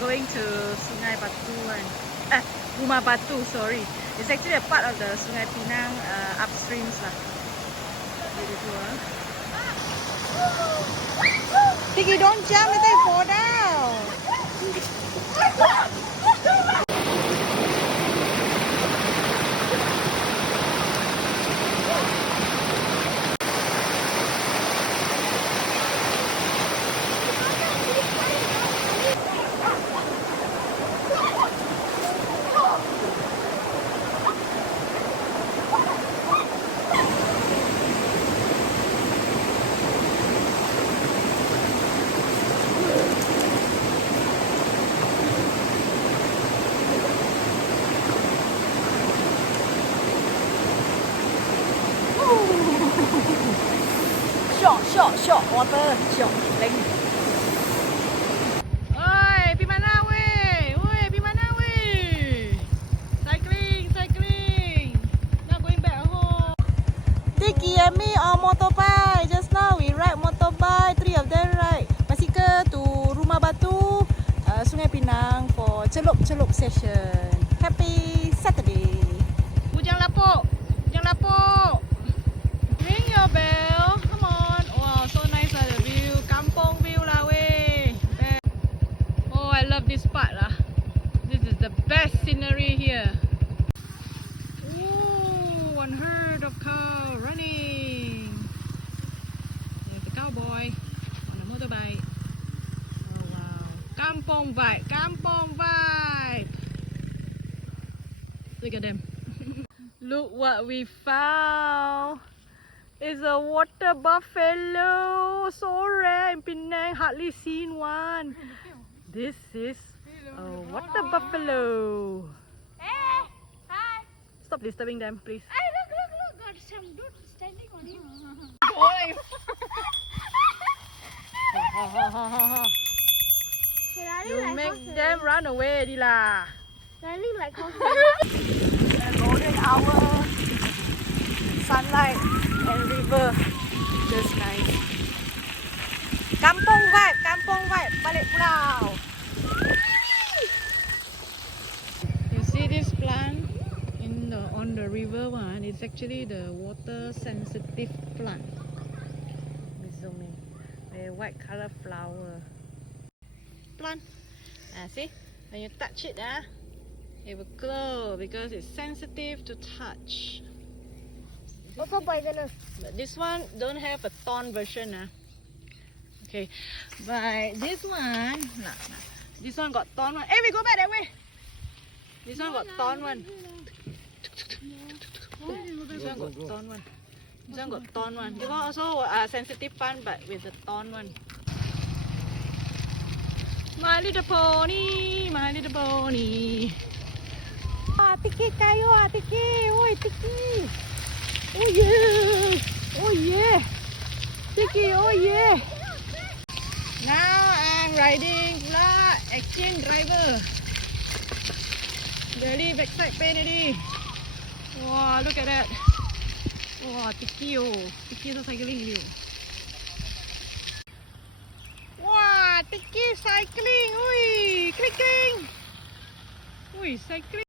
going to Sungai Batu and Rumah Batu, sorry. It's actually a part of the Sungai Pinang upstreams lah. Beautiful, huh? Tiggy, don't jump, it will fall down. Short water, short length. Oi, pergi mana weh? Oi, pergi mana weh? Cycling. Now going back home. Tiki and me on motorbike. Just now we ride motorbike. 3 of them ride bicycle to Rumah Batu, Sungai Pinang for celup session. Happy Saturday. Bujang lapuk. Ring your bell. Come on. Wow, so nice lah the view. Kampung view lah weh. Oh, I love this part lah. This is the best scenery here. Ooh, one herd of cow running. There's a cowboy on a motorbike. Oh wow. Kampung vibe. Look at them. Look what we found. It's a water buffalo. So rare in Pinang, hardly seen one. This is a water buffalo. Hey, hi. Stop disturbing them, please. Hey, look. Got some dude standing on him. Boy. You make them run away, Dila. Running like horses. The golden hour, sunlight and river, just nice. Kampung vibe, Balik Pulau. You see this plant on the river one? It's actually the water sensitive plant. Let me zoom in. A white color flower. Plant. See? When you touch it, it will glow because it's sensitive to touch. Also poisonous. But this one don't have a thorn version. Okay, but this one, this one got thorn one. Hey, we go back that way. This one got thorn one. This one got thorn one. This one got thorn one. This one also a sensitive one, but with a thorn one. My little pony. Tiki kayo Tiki. Oi, Tiki. Oh yeah. Tiki, oh yeah. Now I'm riding pula exchange driver. Really backside pain already. Wow, look at that. Wow, Tiki is cycling you. Wow, Tiki cycling. Oi, clicking. Oi, cycling.